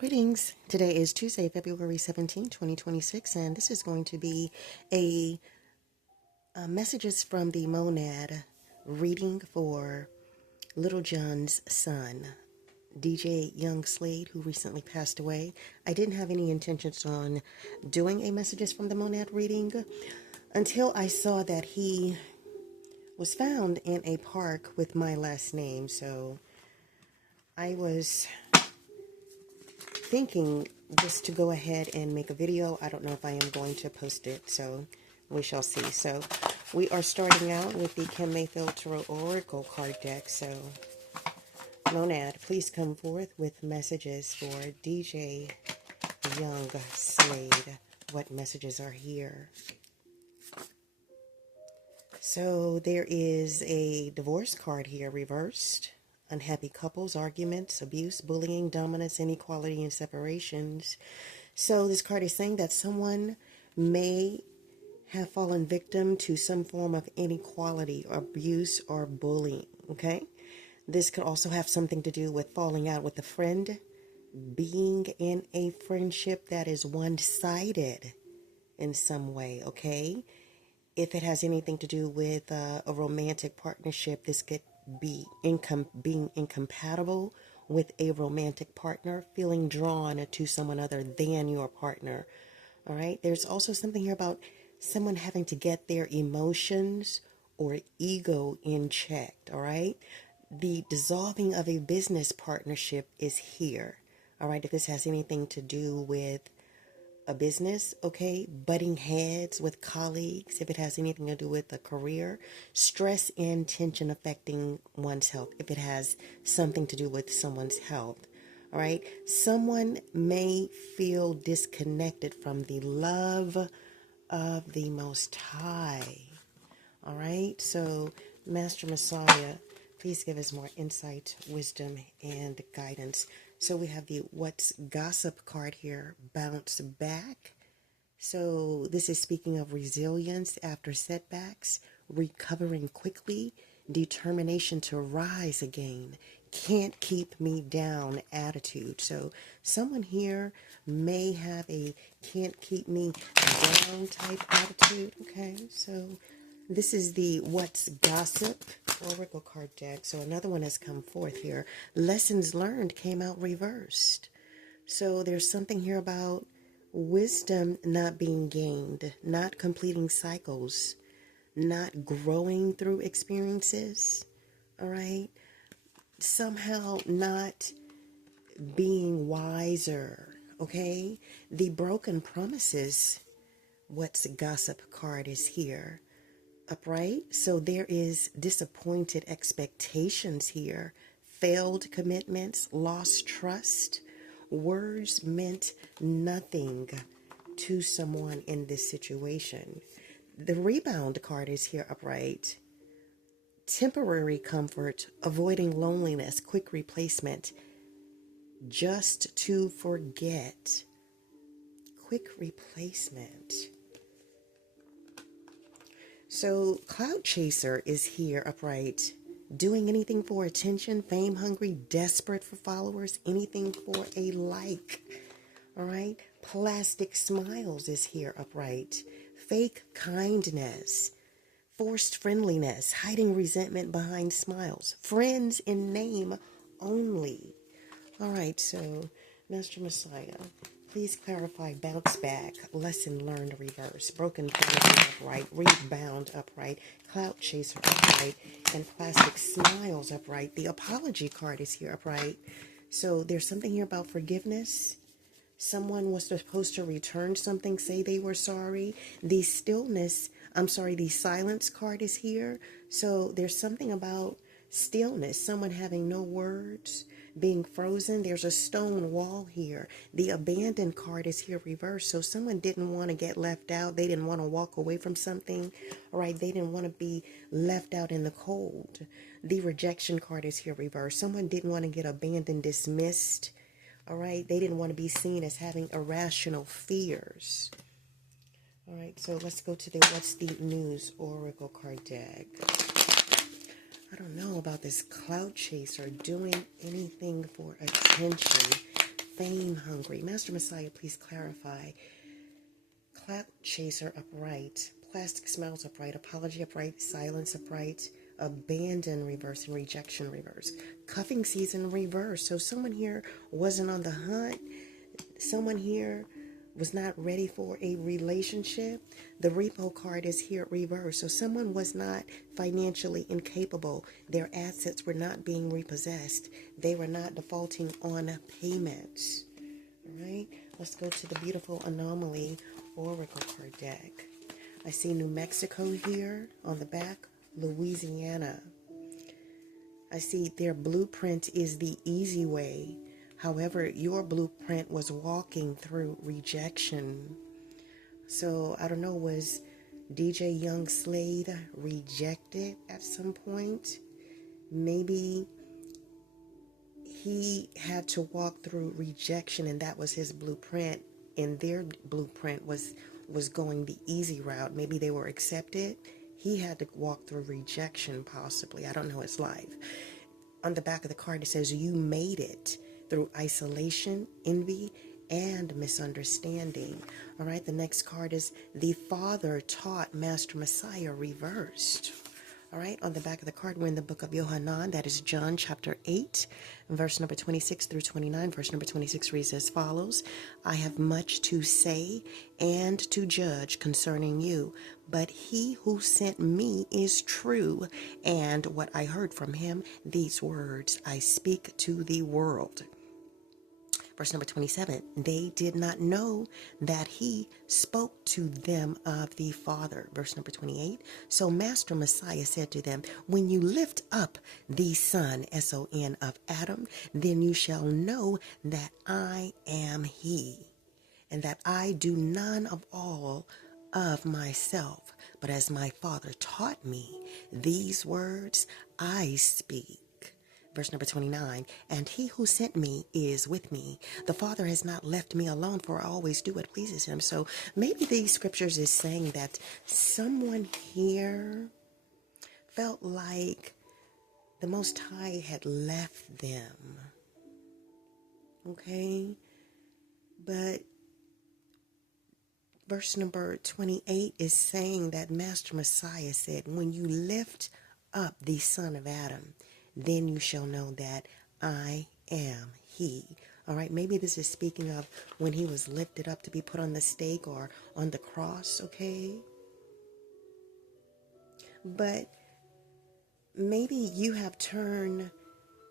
Greetings. Today is Tuesday, February 17, 2026, and this is going to be a messages from the Monad reading for Little John's son, DJ Young Slade, who recently passed away. I didn't have any intentions on doing a messages from the Monad reading until I saw that he was found in a park with my last name, so I was thinking just to go ahead and make a video. I don't know if I am going to post it, so we shall see. So we are starting out with the Kim Mayfield Tarot Oracle card deck. So Monad, please come forth with messages for DJ Young Slade. What messages are here? So there is a divorce card here reversed. Unhappy couples, arguments, abuse, bullying, dominance, inequality, and separations. So this card is saying that someone may have fallen victim to some form of inequality, abuse, or bullying, okay? This could also have something to do with falling out with a friend, being in a friendship that is one-sided in some way, okay? If it has anything to do with a romantic partnership, this could be being incompatible with a romantic partner, feeling drawn to someone other than your partner. All right. There's also something here about someone having to get their emotions or ego in check. All right. The dissolving of a business partnership is here. All right. If this has anything to do with a business, okay, butting heads with colleagues, if it has anything to do with a career, stress and tension affecting one's health, if it has something to do with someone's health, all right, someone may feel disconnected from the love of the Most High, all right, so Master Messiah, please give us more insight, wisdom, and guidance. So we have the What's Gossip card here, bounce back. So this is speaking of resilience after setbacks, recovering quickly, determination to rise again, can't keep me down attitude. So someone here may have a can't keep me down type attitude. Okay, so this is the What's Gossip Oracle card deck. So another one has come forth here. Lessons learned came out reversed. So there's something here about wisdom not being gained, not completing cycles, not growing through experiences. All right. Somehow not being wiser. Okay. The broken promises. What's Gossip card is here. Upright. So there is disappointed expectations here, failed commitments, lost trust. Words meant nothing to someone in this situation. The rebound card is here upright. Temporary comfort, avoiding loneliness, quick replacement, just to forget. Quick replacement. So, Cloud Chaser is here upright. Doing anything for attention, fame hungry, desperate for followers, anything for a like. All right. Plastic Smiles is here upright. Fake kindness, forced friendliness, hiding resentment behind smiles. Friends in name only. All right. So, Master Messiah, please clarify bounce back, lesson learned reverse, broken promises upright, rebound upright, cloud chaser upright, and plastic smiles upright. The apology card is here upright. So there's something here about forgiveness. Someone was supposed to return something, say they were sorry. The silence card is here. So there's something about stillness, someone having no words, being frozen. There's a stone wall here. The abandoned card is here reversed. So someone didn't want to get left out. They didn't want to walk away from something. All right. They didn't want to be left out in the cold. The rejection card is here reversed. Someone didn't want to get abandoned, dismissed. All right. They didn't want to be seen as having irrational fears. All right. So let's go to the What's the News Oracle card deck. I don't know about this cloud chaser doing anything for attention, fame hungry. Master Messiah, please clarify. Clout chaser upright. Plastic smiles upright. Apology upright. Silence upright. Abandon reverse and rejection reverse. Cuffing season reverse. So someone here wasn't on the hunt. Someone here was not ready for a relationship. The repo card is here reversed. So someone was not financially incapable. Their assets were not being repossessed. They were not defaulting on payments. All right, let's go to the beautiful anomaly oracle card deck. I see New Mexico here on the back, Louisiana. I see their blueprint is the easy way. However, your blueprint was walking through rejection. So, I don't know, was DJ Young Slade rejected at some point? Maybe he had to walk through rejection and that was his blueprint, and their blueprint was going the easy route. Maybe they were accepted. He had to walk through rejection, possibly. I don't know his life. On the back of the card, it says, you made it through isolation, envy, and misunderstanding. All right, the next card is the Father taught Master Messiah reversed. All right, on the back of the card, we're in the book of Yohanan. That is John chapter 8, verse number 26 through 29. Verse number 26 reads as follows. I have much to say and to judge concerning you, but he who sent me is true, and what I heard from him, these words I speak to the world. Verse number 27, they did not know that he spoke to them of the Father. Verse number 28, so Master Messiah said to them, when you lift up the Son, S-O-N, of Adam, then you shall know that I am he, and that I do none of all of myself, but as my Father taught me, these words I speak. Verse number 29, and he who sent me is with me. The Father has not left me alone, for I always do what pleases him. So maybe these scriptures is saying that someone here felt like the Most High had left them. Okay? But verse number 28 is saying that Master Messiah said, when you lift up the Son of Adam, then you shall know that I am he. All right, maybe this is speaking of when he was lifted up to be put on the stake or on the cross, okay? But maybe you have turned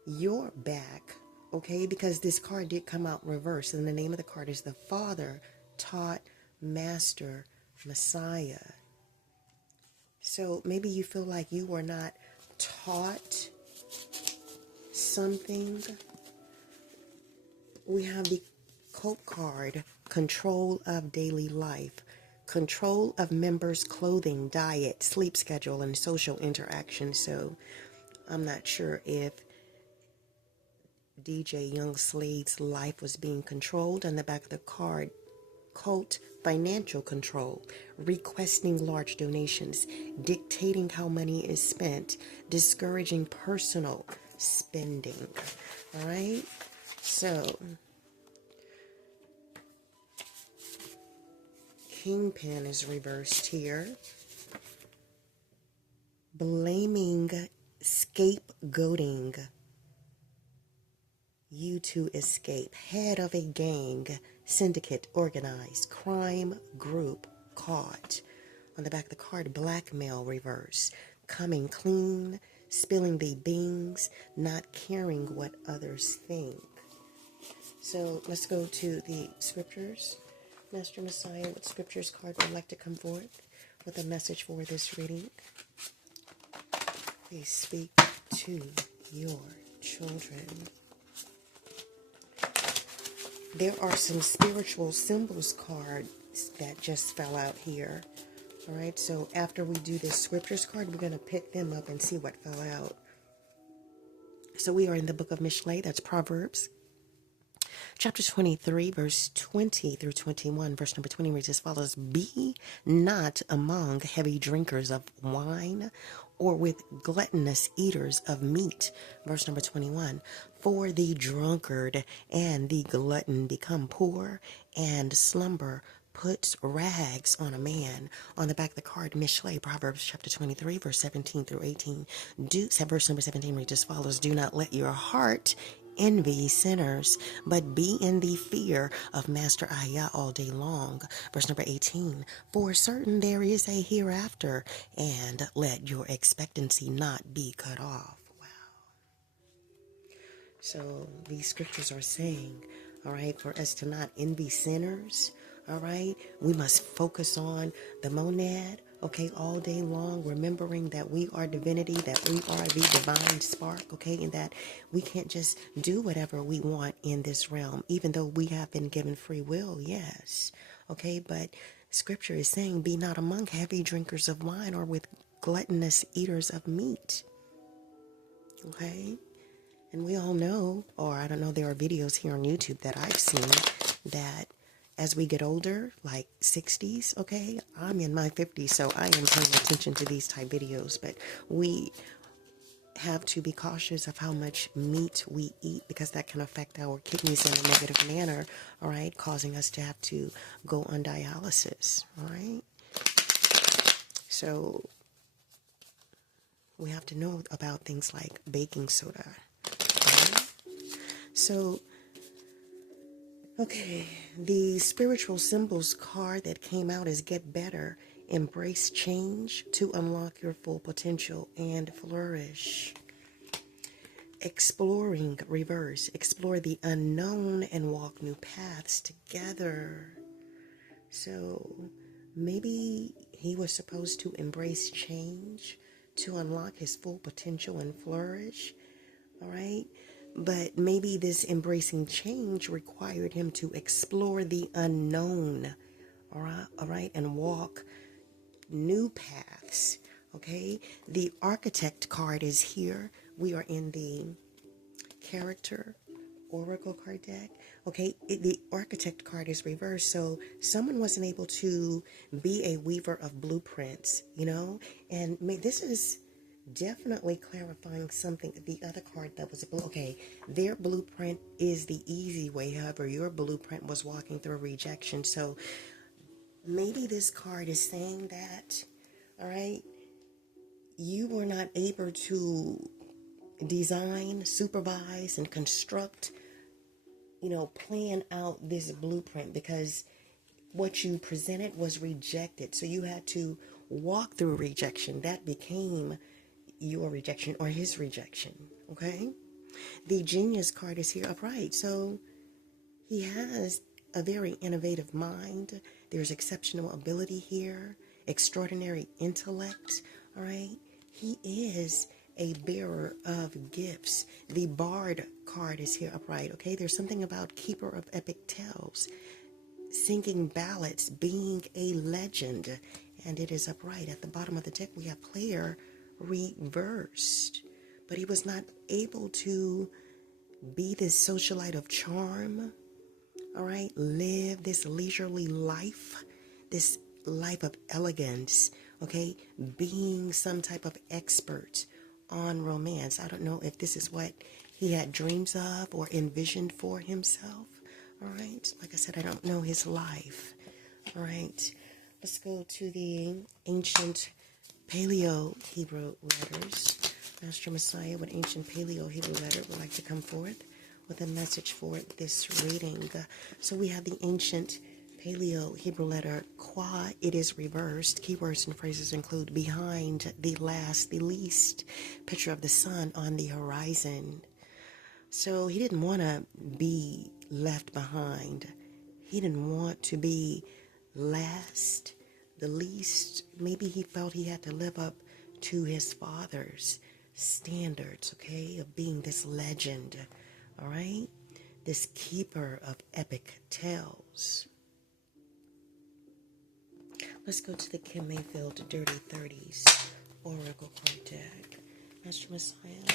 your back, okay? Because this card did come out reversed, and the name of the card is the Father taught Master Messiah. So maybe you feel like you were not taught something. We have the Cope card, control of daily life, control of members' clothing, diet, sleep schedule, and social interaction. So I'm not sure if DJ Young Slade's life was being controlled. On the back of the card, Cult, financial control, requesting large donations, dictating how money is spent, discouraging personal spending. All right, so Kingpin is reversed here, blaming, scapegoating you to escape, head of a gang, syndicate, organized, crime group caught. On the back of the card, blackmail reverse, coming clean, spilling the beans, not caring what others think. So let's go to the scriptures. Master Messiah, what scriptures card would like to come forth with a message for this reading? Please speak to your children. There are some spiritual symbols cards that just fell out here. All right, so after we do this scriptures card, we're going to pick them up and see what fell out. So we are in the book of Mishlei, that's Proverbs, chapter 23, verse 20 through 21. Verse number 20 reads as follows: be not among heavy drinkers of wine or with gluttonous eaters of meat. Verse number 21, For the drunkard and the glutton become poor, and slumber puts rags on a man. On the back of the card, Miss Slade, Proverbs chapter 23, verse 17 through 18. Verse number 17 reads as follows: Do not let your heart envy sinners, but be in the fear of Master Ahia all day long. Verse number 18, for certain there is a hereafter, and let your expectancy not be cut off. Wow. So these scriptures are saying, all right, for us to not envy sinners, all right, we must focus on the monad, okay, all day long, remembering that we are divinity, that we are the divine spark, okay, and that we can't just do whatever we want in this realm, even though we have been given free will, yes, okay, but scripture is saying, be not among heavy drinkers of wine or with gluttonous eaters of meat, okay. And we all know, or I don't know, there are videos here on YouTube that I've seen that as we get older, like 60s, okay, I'm in my 50s, so I am paying attention to these type videos, but we have to be cautious of how much meat we eat because that can affect our kidneys in a negative manner, all right, causing us to have to go on dialysis, all right? So we have to know about things like baking soda, right? So, okay, the spiritual symbols card that came out is Get Better, Embrace Change to Unlock Your Full Potential and Flourish. Exploring Reverse, explore the unknown and walk new paths together. So, maybe he was supposed to embrace change to unlock his full potential and flourish, all right? But maybe this embracing change required him to explore the unknown, all right, and walk new paths, okay? The Architect card is here. We are in the Character Oracle card deck, okay? The Architect card is reversed, so someone wasn't able to be a weaver of blueprints, you know? And this is definitely clarifying something. The other card that was okay, their blueprint is the easy way. However, your blueprint was walking through rejection. So maybe this card is saying that, all right, you were not able to design, supervise, and construct, you know, plan out this blueprint because what you presented was rejected. So you had to walk through rejection. That became your rejection or his rejection, okay? The Genius card is here upright, so he has a very innovative mind. There's exceptional ability here, extraordinary intellect, all right? He is a bearer of gifts. The Bard card is here upright, okay? There's something about keeper of epic tales, singing ballads, being a legend, and it is upright. At the bottom of the deck, we have player reversed, but he was not able to be this socialite of charm, all right, live this leisurely life, this life of elegance, okay, being some type of expert on romance. I don't know if this is what he had dreams of or envisioned for himself, all right? Like I said, I don't know his life, all right? Let's go to the ancient Paleo Hebrew letters. Master Messiah with ancient Paleo Hebrew letter would like to come forth with a message for this reading. So we have the ancient Paleo Hebrew letter Qua. It is reversed. Keywords and phrases include behind, the last, the least, picture of the sun on the horizon. So he didn't want to be left behind. He didn't want to be last, the least. Maybe he felt he had to live up to his father's standards, okay, of being this legend, all right, this keeper of epic tales. Let's go to the Kim Mayfield Dirty 30s Oracle card deck. Master Messiah,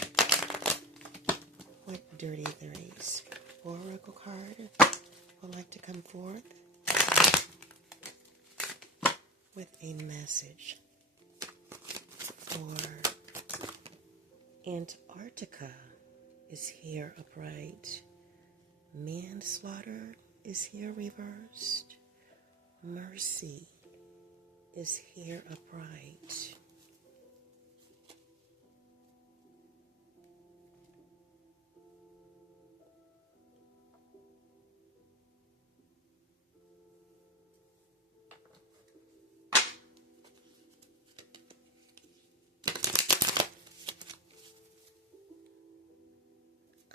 what Dirty 30s Oracle card would like to come forth with a message for Antarctica? is here upright. Manslaughter is here reversed. Mercy is here upright.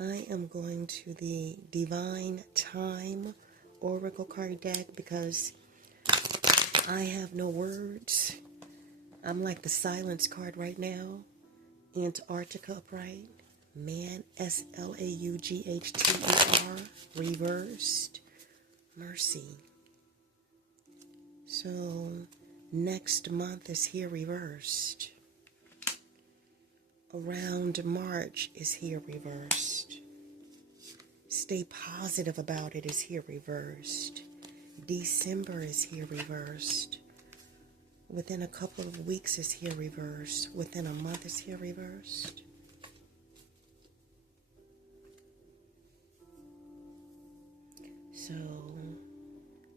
I am going to the Divine Time Oracle card deck because I have no words. I'm like the silence card right now. Antarctica upright. Man, Slaughther, reversed. Mercy. So, next month is here reversed. Around March is here reversed. Stay positive about it is here reversed. December is here reversed. Within a couple of weeks is here reversed. Within a month is here reversed. So,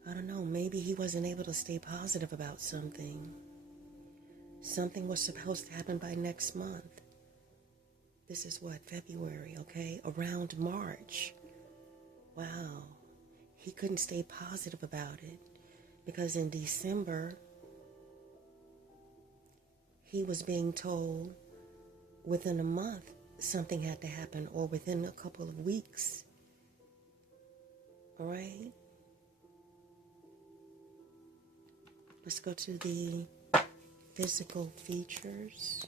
I don't know, maybe he wasn't able to stay positive about something. Something was supposed to happen by next month. This is what, February, okay? Around March. Wow. He couldn't stay positive about it because in December, he was being told within a month something had to happen, or within a couple of weeks. All right? Let's go to the physical features.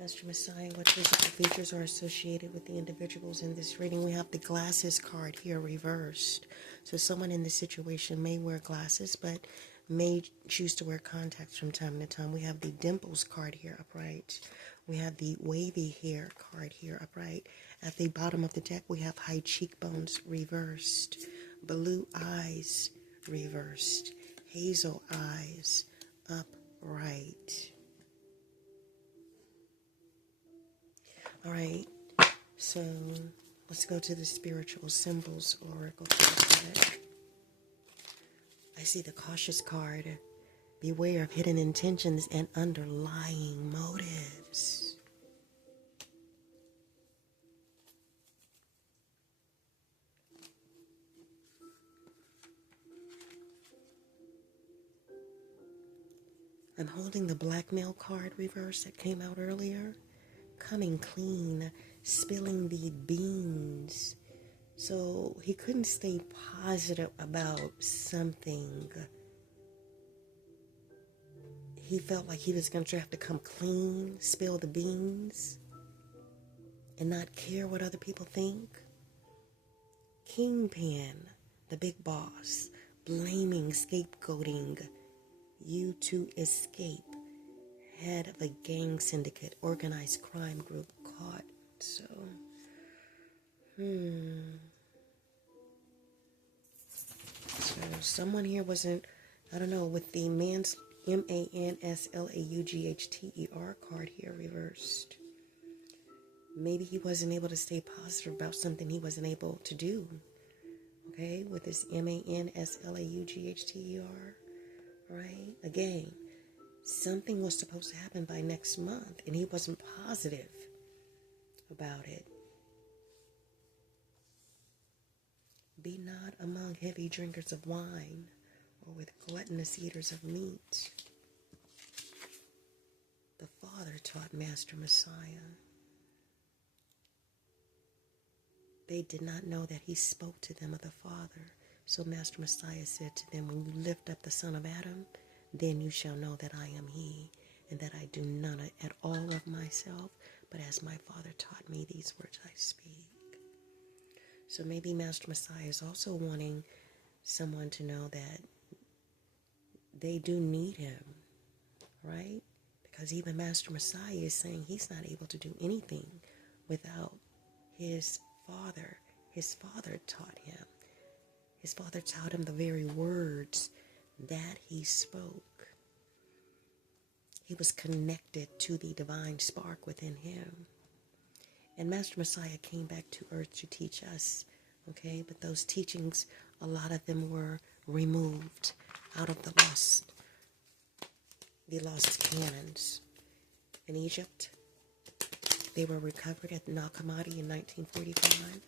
Master Messiah, what physical features are associated with the individuals in this reading? We have the glasses card here reversed. So someone in this situation may wear glasses, but may choose to wear contacts from time to time. We have the dimples card here upright. We have the wavy hair card here upright. At the bottom of the deck, we have high cheekbones reversed. Blue eyes reversed. Hazel eyes upright. All right, so let's go to the spiritual symbols oracle. I see the cautious card. Beware of hidden intentions and underlying motives. I'm holding the blackmail card reverse that came out earlier. Coming clean, spilling the beans. So he couldn't stay positive about something. He felt like he was going to have to come clean, spill the beans, and not care what other people think. Kingpin, the big boss, blaming, scapegoating you to escape. Head of a gang syndicate, organized crime group caught. So, So someone here wasn't, I don't know, with the Manslaughter card here reversed. Maybe he wasn't able to stay positive about something he wasn't able to do. Okay, with this Manslaughter, right? Again, something was supposed to happen by next month, and he wasn't positive about it. Be not among heavy drinkers of wine, or with gluttonous eaters of meat. The Father taught Master Messiah. They did not know that he spoke to them of the Father. So Master Messiah said to them, when you lift up the Son of Adam, then you shall know that I am he, and that I do none at all of myself, but as my Father taught me, these words I speak. So maybe Master Messiah is also wanting someone to know that they do need him, right? Because even Master Messiah is saying he's not able to do anything without his Father. His Father taught him. His Father taught him the very words that he spoke. He was connected to the divine spark within him. And Master Messiah came back to earth to teach us, okay? But those teachings, a lot of them were removed out of the lost canons. In Egypt, they were recovered at Nag Hammadi in 1945.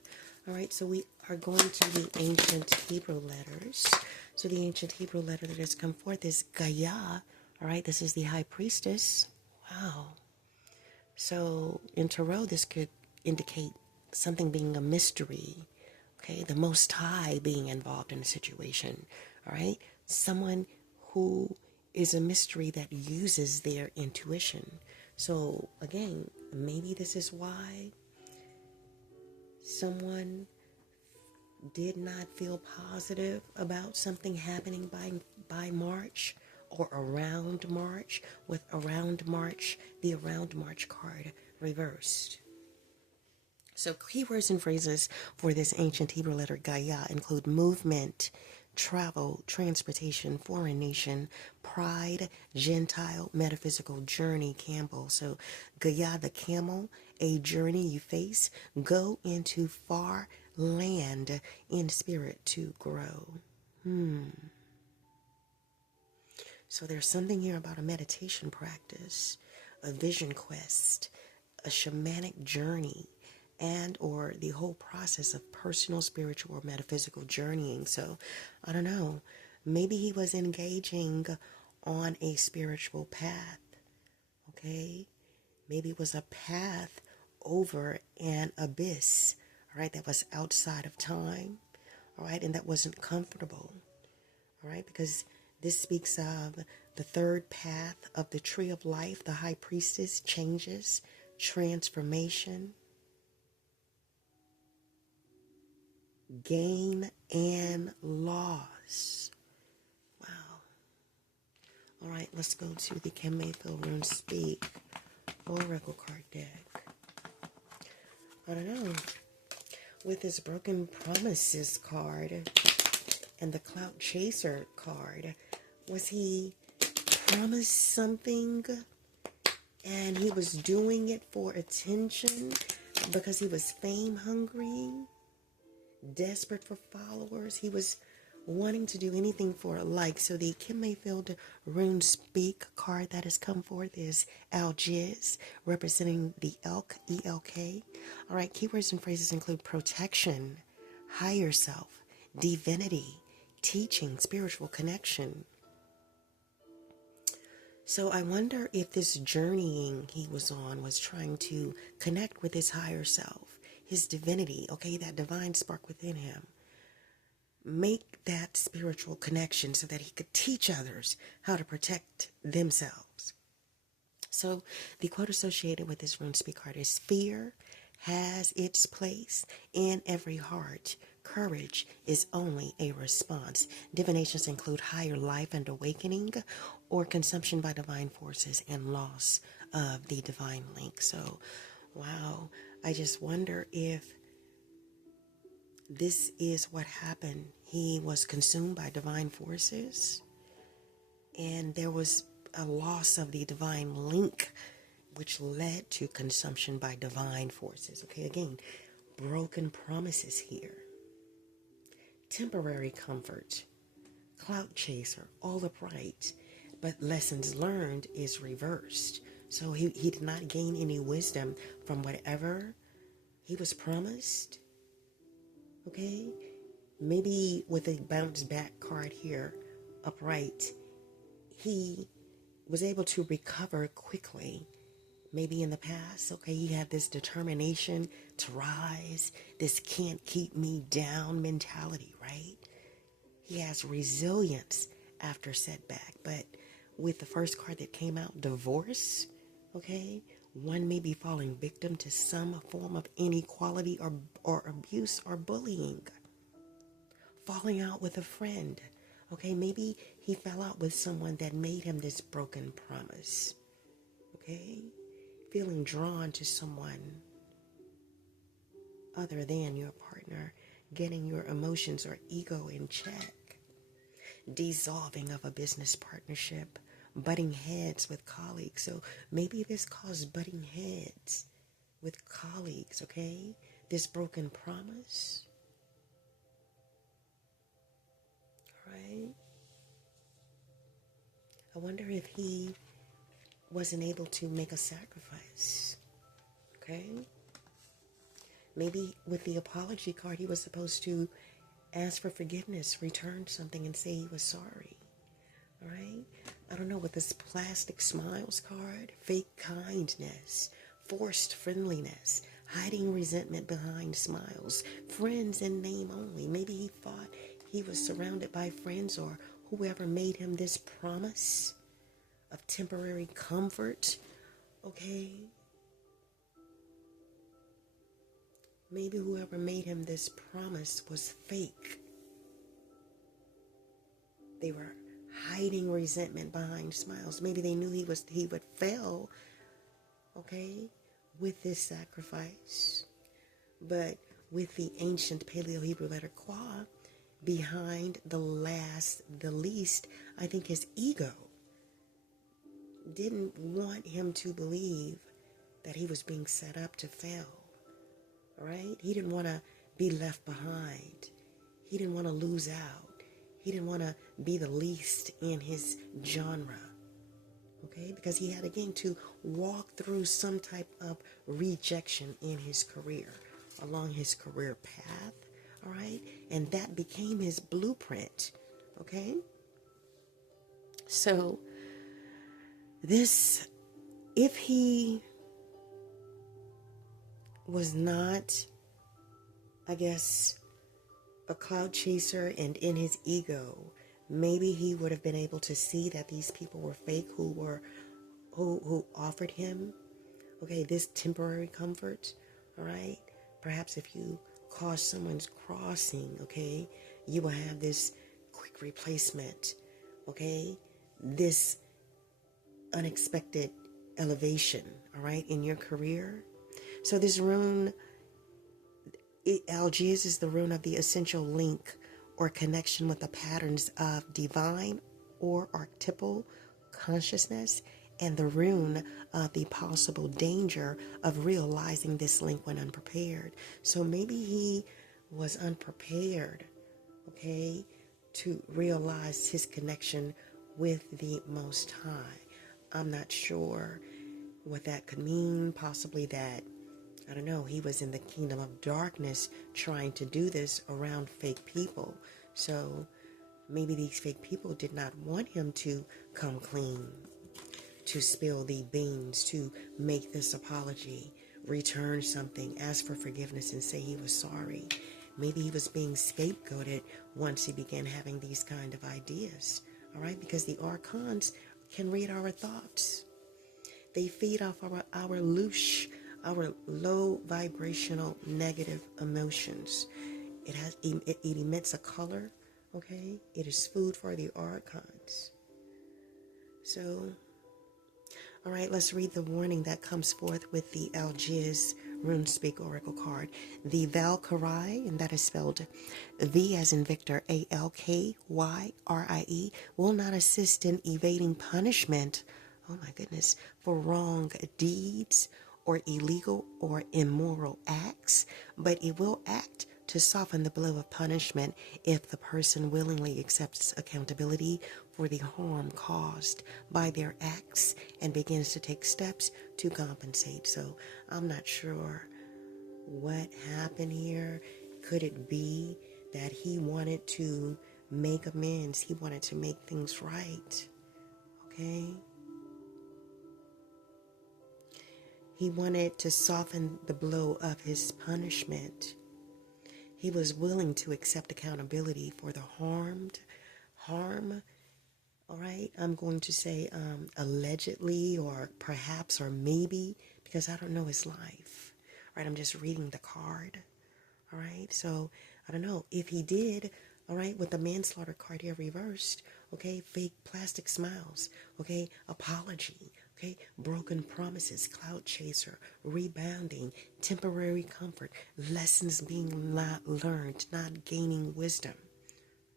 All right, so we are going to the ancient Hebrew letters. So the ancient Hebrew letter that has come forth is Gaia. All right, this is the high priestess. Wow. So in Tarot, this could indicate something being a mystery, okay? The Most High being involved in a situation, all right? Someone who is a mystery that uses their intuition. So again, maybe this is why someone did not feel positive about something happening by March or around March, with around March, the around March card reversed. So keywords and phrases for this ancient Hebrew letter Gaia include movement, travel, transportation, foreign nation, pride, Gentile, metaphysical, journey, Campbell. So Gaia the camel, a journey you face, go into far land in spirit to grow. So there's something here about a meditation practice, a vision quest, a shamanic journey, and or the whole process of personal, spiritual, or metaphysical journeying. So I don't know, maybe he was engaging on a spiritual path, okay? Maybe it was a path over an abyss, all right, that was outside of time, all right, and that wasn't comfortable, all right, because this speaks of the third path of the tree of life, the high priestess, changes, transformation, gain and loss. Wow. All right, let's go to the Kim Mayfield Rune Speak Oracle card deck. I don't know. With this Broken Promises card and the Clout Chaser card, was he promised something and he was doing it for attention because he was fame hungry, desperate for followers? He was wanting to do anything for a like. So the Kim Mayfield Rune Speak card that has come forth is Algiz, representing the elk, ELK. All right, keywords and phrases include protection, higher self, divinity, teaching, spiritual connection. So I wonder if this journeying he was on was trying to connect with his higher self, his divinity, okay, that divine spark within him. Make that spiritual connection so that he could teach others how to protect themselves. So the quote associated with this rune speak card is, fear has its place in every heart. Courage is only a response. Divinations include higher life and awakening, or consumption by divine forces and loss of the divine link. So, wow, I just wonder if this is what happened. He was consumed by divine forces, and there was a loss of the divine link, which led to consumption by divine forces. Okay, again, broken promises here. Temporary comfort, clout chaser, all upright, but lessons learned is reversed. So he did not gain any wisdom from whatever he was promised. Okay, maybe with a bounce back card here, upright, he was able to recover quickly. Maybe in the past, okay, he had this determination to rise, this can't keep me down mentality, right? He has resilience after setback. But with the first card that came out, divorce, okay, one may be falling victim to some form of inequality or abuse or bullying. Falling out with a friend, okay, maybe he fell out with someone that made him this broken promise, okay? Feeling drawn to someone other than your partner, getting your emotions or ego in check, dissolving of a business partnership, butting heads with colleagues. So maybe this caused butting heads with colleagues, okay? This broken promise, right? I wonder if he wasn't able to make a sacrifice, okay? Maybe with the apology card, he was supposed to ask for forgiveness, return something, and say he was sorry, all right? I don't know, with this plastic smiles card, fake kindness, forced friendliness, hiding resentment behind smiles, friends in name only. Maybe he thought he was surrounded by friends or whoever made him this promise of temporary comfort, okay? Maybe whoever made him this promise was fake. They were hiding resentment behind smiles. Maybe they knew he would fail, okay, with this sacrifice. But with the ancient Paleo Hebrew letter Kwa behind the least, I think his ego didn't want him to believe that he was being set up to fail. All right? He didn't want to be left behind. He didn't want to lose out. He didn't want to be the least in his genre. Okay? Because he had, again, to walk through some type of rejection in his career, along his career path. All right? And that became his blueprint. Okay? So, if he was not, I guess, a cloud chaser and in his ego, maybe he would have been able to see that these people were fake who offered him, okay, this temporary comfort, all right? Perhaps if you cause someone's crossing, okay, you will have this quick replacement, okay? This unexpected elevation, all right, in your career. So this rune, Algiz, is the rune of the essential link or connection with the patterns of divine or archetypal consciousness, and the rune of the possible danger of realizing this link when unprepared. So maybe he was unprepared, okay, to realize his connection with the Most High. I'm not sure what that could mean. Possibly that, I don't know, he was in the kingdom of darkness trying to do this around fake people. So maybe these fake people did not want him to come clean, to spill the beans, to make this apology, return something, ask for forgiveness, and say he was sorry. Maybe he was being scapegoated once he began having these kind of ideas. All right, because the archons can read our thoughts. They feed off our louche, our low vibrational negative emotions. It emits a color, okay? It is food for the archons. So, all right, let's read the warning that comes forth with the Algiz RuneSpeak Oracle card. The Valkyrie, and that is spelled V as in Victor, Alkyrie, will not assist in evading punishment, oh my goodness, for wrong deeds or illegal or immoral acts, but it will act to soften the blow of punishment if the person willingly accepts accountability for the harm caused by their acts and begins to take steps to compensate. So I'm not sure what happened here. Could it be that he wanted to make amends? He wanted to make things right, okay? He wanted to soften the blow of his punishment. He was willing to accept accountability for the harm, all right? I'm going to say allegedly or perhaps or maybe, because I don't know his life, right? I'm just reading the card, all right? So I don't know if he did, all right, with the manslaughter card here reversed, okay? Fake plastic smiles, okay? Apology, okay? Broken promises, cloud chaser, rebounding, temporary comfort, lessons being not learned, not gaining wisdom,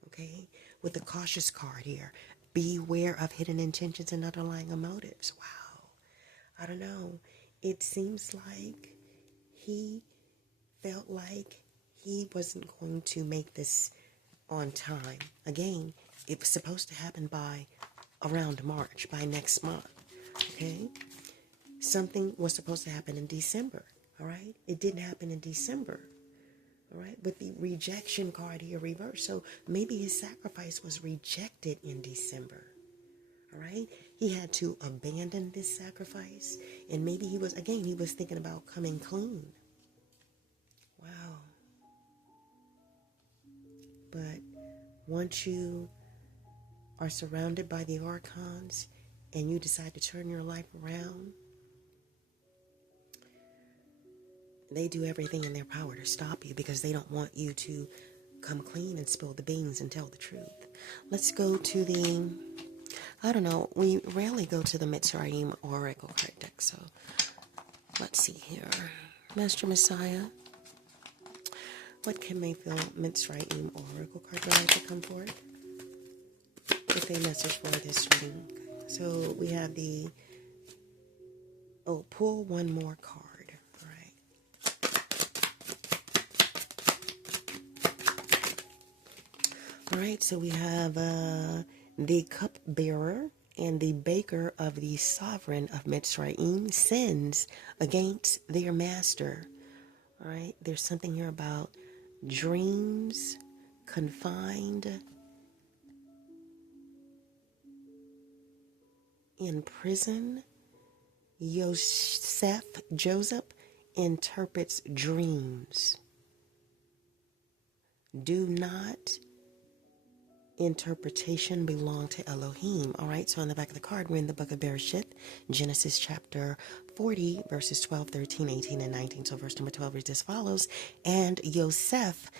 okay? With the cautious card here, beware of hidden intentions and underlying motives. Wow. I don't know. It seems like he felt like he wasn't going to make this on time. Again, it was supposed to happen by around March, by next month. Okay? Something was supposed to happen in December. All right? It didn't happen in December. All right? But the rejection card here reversed. So maybe his sacrifice was rejected in December. All right? He had to abandon this sacrifice. And maybe he was thinking about coming clean. Wow. But once you are surrounded by the archons and you decide to turn your life around, they do everything in their power to stop you because they don't want you to come clean and spill the beans and tell the truth. Let's go to we rarely go to the Mitzrayim Oracle card deck, so let's see here. Master Messiah, what can Mayfield Mitzrayim Oracle card would like to come forward with a message for this reading? So we have pull one more card. All right, so we have the cupbearer and the baker of the sovereign of Mitzrayim sins against their master. All right, there's something here about dreams confined in prison. Joseph interprets dreams. Do not interpretation belong to Elohim. All right, so on the back of the card, we're in the book of Bereshith, Genesis chapter 40, verses 12, 13, 18, and 19. So verse number 12 reads as follows. And Joseph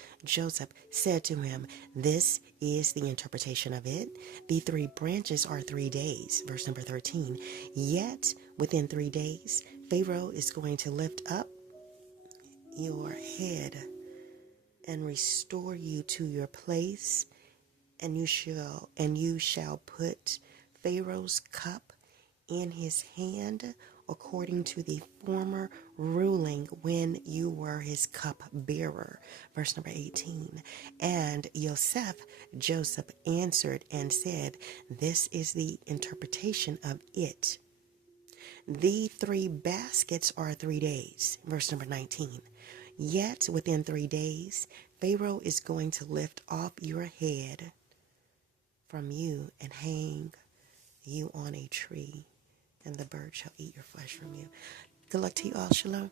said to him, this is the interpretation of it. The 3 branches are 3 days. Verse number 13. Yet within 3 days, Pharaoh is going to lift up your head and restore you to your place, and you shall put Pharaoh's cup in his hand according to the former ruling when you were his cup bearer. Verse number 18. And Joseph answered and said, this is the interpretation of it. The 3 baskets are 3 days. Verse number 19. Yet within 3 days, Pharaoh is going to lift off your head from you and hang you on a tree, and the bird shall eat your flesh from you. Good luck to you all. Shalom.